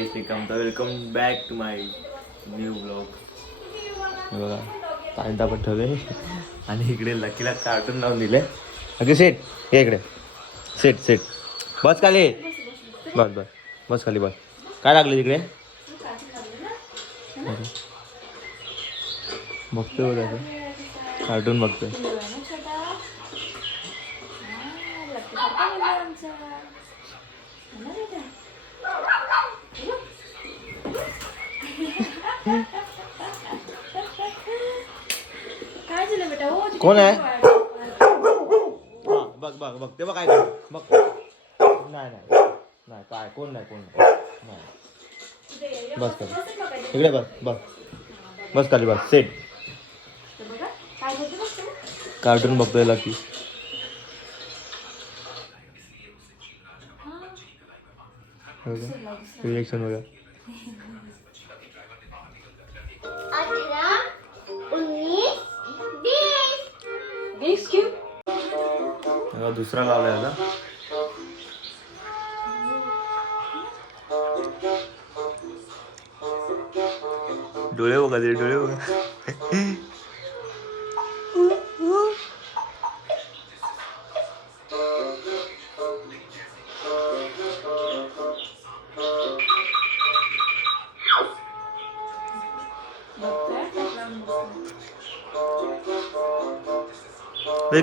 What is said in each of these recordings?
Guys Shrikant, welcome back to my new blog. बघा कांदा पण ठेवले आणि इकडे लकीला कार्टून लावून दिले. ओके सेट हे इकडे सेट सेट बस खाली बस बस बस खाली बस. काय लागलं तिकडे बघतोय बघा कार्टून बघतोय. काय झालं बेटा? हो कोण आहे? बघ बघ बघ ते बघ काय बघ. नाही नाही नाही काय कोण नाही कोण नाही. बस खाली इकडे बस बस बस खाली बस सेट. कार्टून बघतोय लकी. रिएक्शन बघा. 18, 19, 20 क्यों? दुसरा लावलाय आता. डोळे बघा ते डोळे बघा.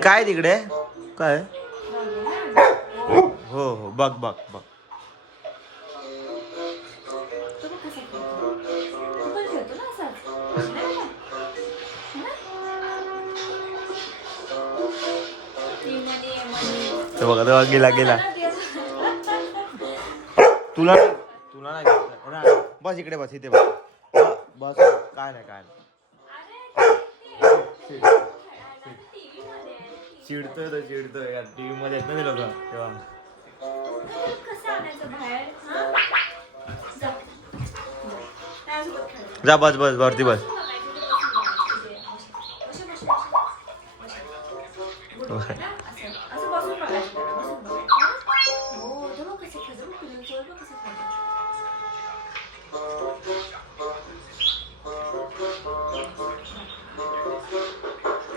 काय तिकडे काय हो हो बघ बघ बघ. बघा तेव्हा गेला गेला. तुला तुला नाही बस इकडे बस इथे बस बस काय नाही काय नाही. चिडतोय तो चिडतोय यार. टीव्ही मध्ये येत ना ते लोक तेव्हा. जा बस बस वरती बस.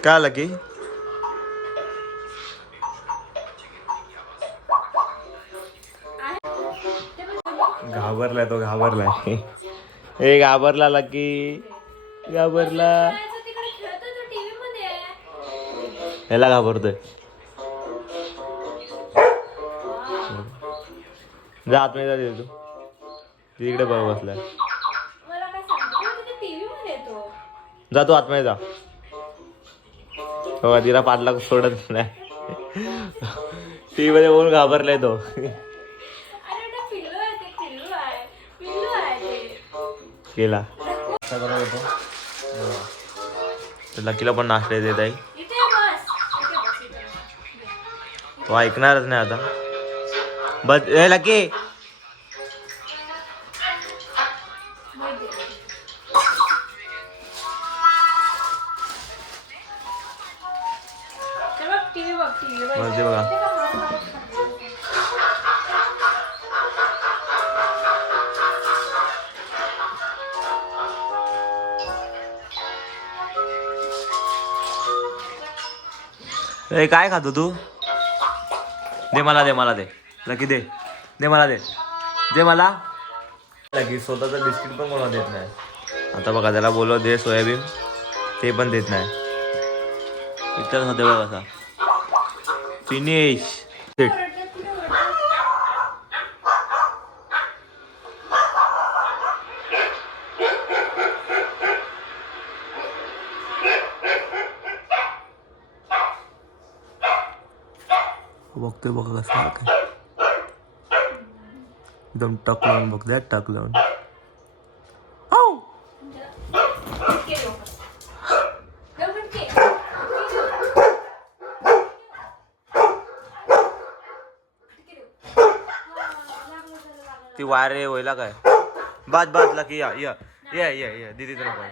काय आलं की घाबरलाय तो घाबरलाय. ए घाबरला लकी घाबरला. ह्याला घाबरतोय. जा आतमध्ये जा दे तू तिकडे बघ बसलाय. जा तू आतमध्ये जा. हो तिला पाठला सोडत नाही. टीव्ही मध्ये बघून घाबरलाय तो. केला लकीला पण नाश्ता देत आहे. तो ऐकणारच नाही आता. बस ए लकी बस दे बघा. ए काय खातो तू? दे मला दे मला दे लकी दे दे मला दे दे मला. लकी स्वतःचा बिस्किट पण मला देत नाही. आता बघा त्याला बोलव दे सोयाबीन ते पण देत नाही. इथंच होते बघा कसा फिनिश. बघतोय बघा कसं काय एकदम टक लावून बघ द्या टक लावून. ती वारे होईला काय बाज बाज लकी या या या या या दीदी तुला पण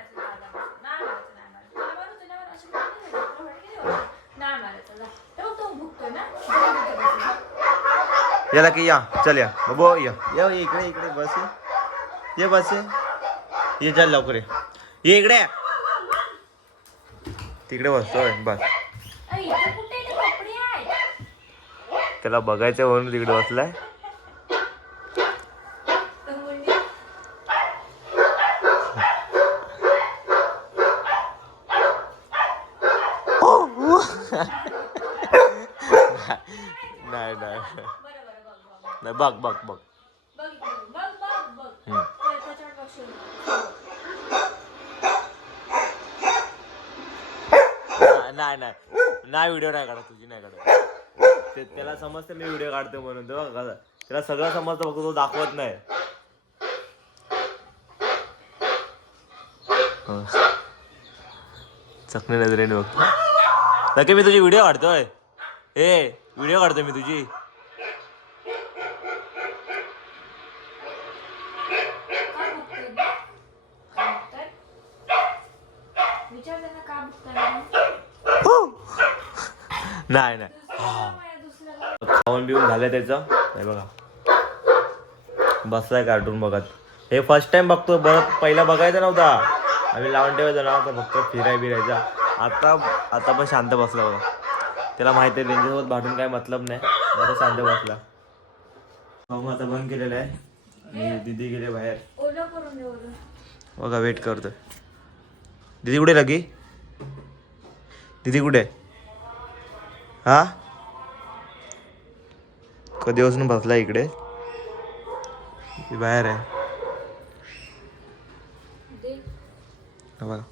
याला की या चल या बाबो या या इकडे इकडे बस. ये बस ये चल लवकर ये इकडे तिकडे बसतोय बस. त्याला बघायचं म्हणून तिकडे बसलाय. नाही नाही नाही बघ बघ बघ. नाही नाही नाही व्हिडिओ नाही काढत तुझी नाही काढत. त्याला समजतं मी व्हिडिओ काढतो म्हणून त्याला सगळं समजतं फक्त तो दाखवत नाही. चकणे नजरेने बघतो नक्की मी तुझी व्हिडिओ काढतोय. व्हिडिओ काढतोय मी तुझी. नाही नाही खाऊन बिऊन झालं त्याचं. नाही बघा बसलाय कार्टून बघत. हे फर्स्ट टाइम बघतो. बरं पहिला बघायचा नव्हता. आम्ही लावून ठेवायचं ना तर फक्त फिरायचा. आता पण शांत बसला बघा. त्याला माहिती आहे त्यांच्यासोबत भांडून काय मतलब नाही. आता शांत बसला. भाऊ आता बंद केलेलं आहे आणि दीदी गेले बाहेर. बघा वेट करतोय. दीदी कुठे लगी? दीदी कुठे? हा कधीपासून बसला इकडे. बाहेर आहे बघा.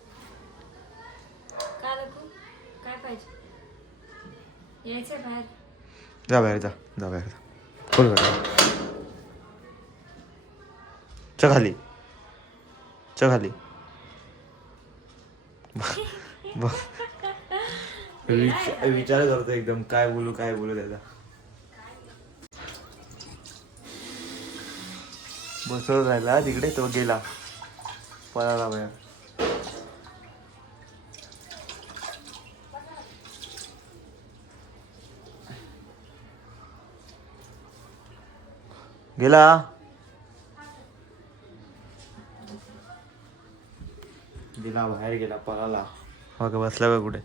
जा बाहेर जा जा बाहेर जा. खोल च खाली च खाली. विचार करतो एकदम काय बोलू त्याचा. बसवत राहिला तिकडे तो गेला पळाला बाहेर. गेला बाहेर गेला पळाला. बघा बसला बघ कुठे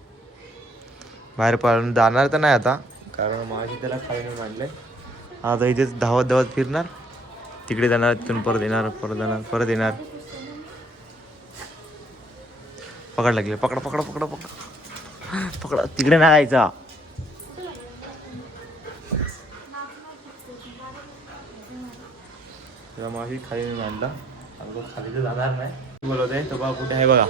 बाहेर. पळून जाणार तर नाही आता कारण माझी त्याला खाली नाही मांडलंय. आता इथेच धावत धावत फिरणार. तिकडे जाणार तिथून परत येणार परत जाणार परत येणार. पकड लागले. पकडा पकडा पकडा पकडा पकडा. तिकडे नाही जायचा. तेव्हा माझी खाली नाही मांडला. आता तो खाली तर जाणार नाही. बोलवत आहे तो बा कुठे आहे बघा.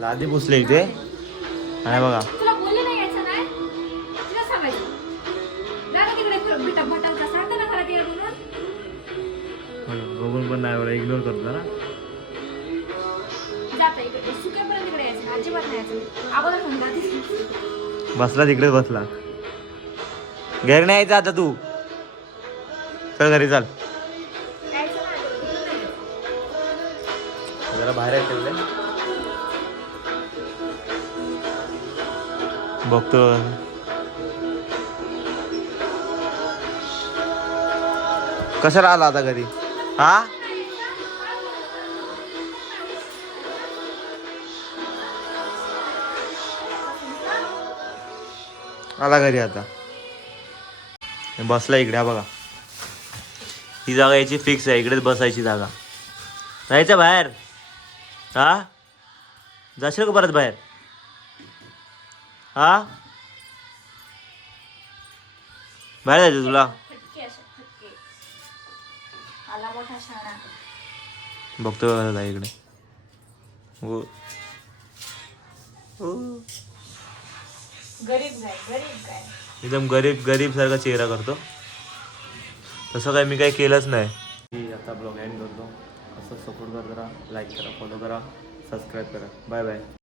लादी पुसले इथे आहे बघा. बघून पण नाही बरं इग्नोर करतो ना. बसला तिकडेच बसला. घरी नाही यायचं आता तू. चल घरी चाल. जरा बाहेर ठेवले बघतो. कशाला आला आता घरी? हा आला घरी आता. बसला इकडे बघा. ही जागा याची फिक्स आहे. इकडेच बसायची जागा. जायचं बाहेर. हा जाशील का परत बाहेर? हा बाहेर जायचं तुला? बघतो इकडे. एकदम गरीब सारखा चेहरा करतो. तसं काय मी काही केलंच नाही. आता ब्लॉग एंड करतो. असं सपोर्ट करा. लाईक करा, फॉलो करा, सबस्क्राईब करा. Bye bye.